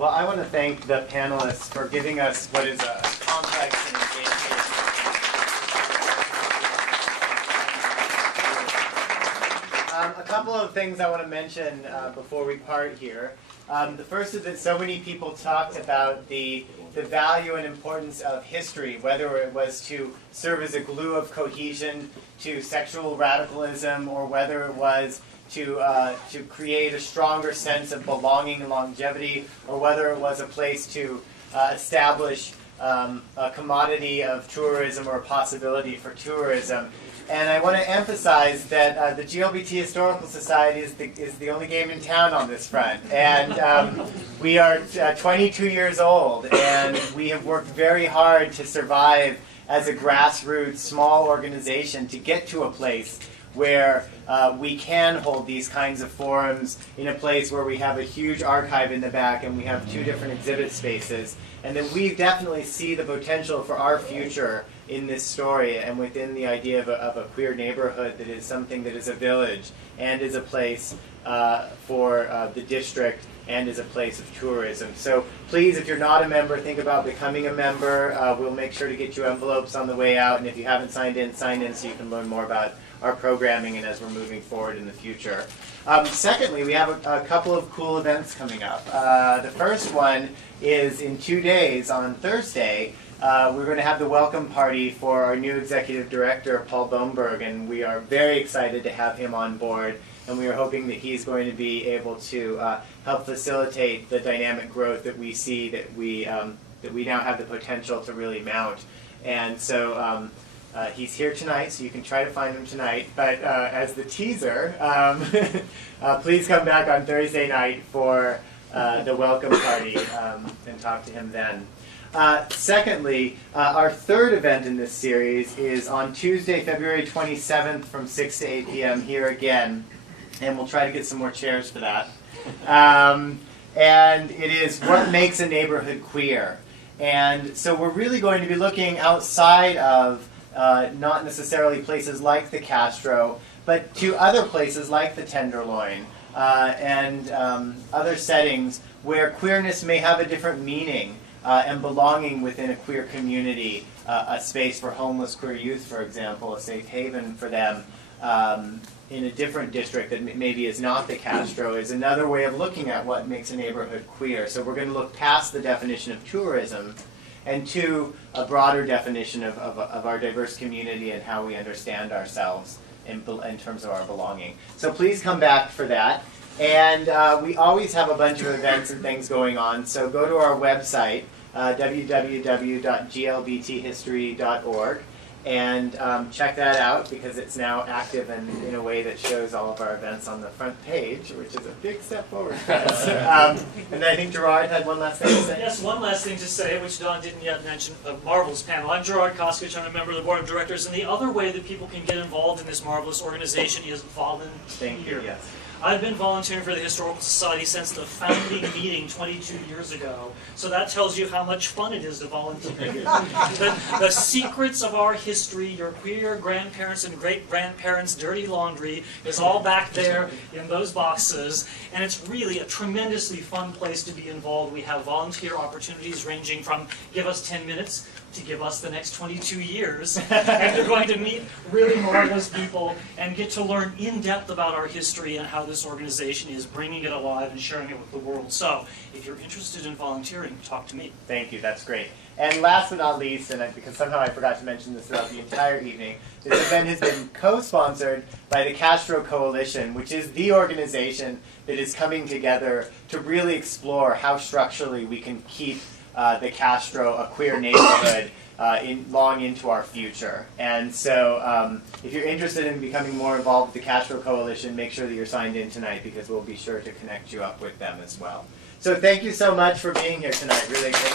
Well, I want to thank the panelists for giving us what is a complex and engaging. A couple of things I want to mention before we part here. The first is that so many people talked about the value and importance of history, whether it was to serve as a glue of cohesion to sexual radicalism, or whether it was to create a stronger sense of belonging and longevity, or whether it was a place to establish a commodity of tourism or a possibility for tourism. And I want to emphasize that the GLBT Historical Society is the only game in town on this front. And we are 22 years old, and we have worked very hard to survive as a grassroots, small organization to get to a place where we can hold these kinds of forums in a place where we have a huge archive in the back and we have 2 different exhibit spaces, and that we definitely see the potential for our future in this story and within the idea of a queer neighborhood that is something that is a village and is a place for the district and is a place of tourism. So please, if you're not a member, think about becoming a member. We'll make sure to get you envelopes on the way out, and if you haven't signed in, sign in so you can learn more about our programming and as we're moving forward in the future. Secondly, we have a couple of cool events coming up. The first one is in 2 days on Thursday. We're going to have the welcome party for our new executive director, Paul Boemberg, and we are very excited to have him on board, and we are hoping that he's going to be able to help facilitate the dynamic growth that we see that we now have the potential to really mount. And so he's here tonight, so you can try to find him tonight. But as the teaser, please come back on Thursday night for the welcome party and talk to him then. Secondly, our third event in this series is on Tuesday, February 27th from 6 to 8 p.m. here again, and we'll try to get some more chairs for that. And it is What Makes a Neighborhood Queer? And so we're really going to be looking outside of not necessarily places like the Castro, but to other places like the Tenderloin and other settings where queerness may have a different meaning and belonging within a queer community, a space for homeless queer youth, for example, a safe haven for them in a different district that maybe is not the Castro, is another way of looking at what makes a neighborhood queer. So we're going to look past the definition of tourism and to a broader definition of our diverse community and how we understand ourselves in terms of our belonging. So please come back for that. And we always have a bunch of events and things going on, so go to our website, www.glbthistory.org, and check that out because it's now active and in a way that shows all of our events on the front page, which is a big step forward for us. And I think Gerard had one last thing to say. Yes, one last thing to say, which Don didn't yet mention, a marvelous panel. I'm Gerard Koskich, I'm a member of the board of directors, and the other way that people can get involved in this marvelous organization is volunteer. Thank you, yes. I've been volunteering for the Historical Society since the founding meeting 22 years ago, so that tells you how much fun it is to volunteer. The secrets of our history, your queer grandparents and great-grandparents' dirty laundry is all back there in those boxes, and it's really a tremendously fun place to be involved. We have volunteer opportunities ranging from give us 10 minutes to give us the next 22 years, and you're going to meet really marvelous people and get to learn in depth about our history and how this organization is bringing it alive and sharing it with the world. So, if you're interested in volunteering, talk to me. Thank you, that's great. And last but not least, and because somehow I forgot to mention this throughout the entire evening, this event has been co-sponsored by the Castro Coalition, which is the organization that is coming together to really explore how structurally we can keep the Castro a queer neighborhood long into our future. And so if you're interested in becoming more involved with the Castro Coalition, make sure that you're signed in tonight because we'll be sure to connect you up with them as well. So thank you so much for being here tonight. Really great.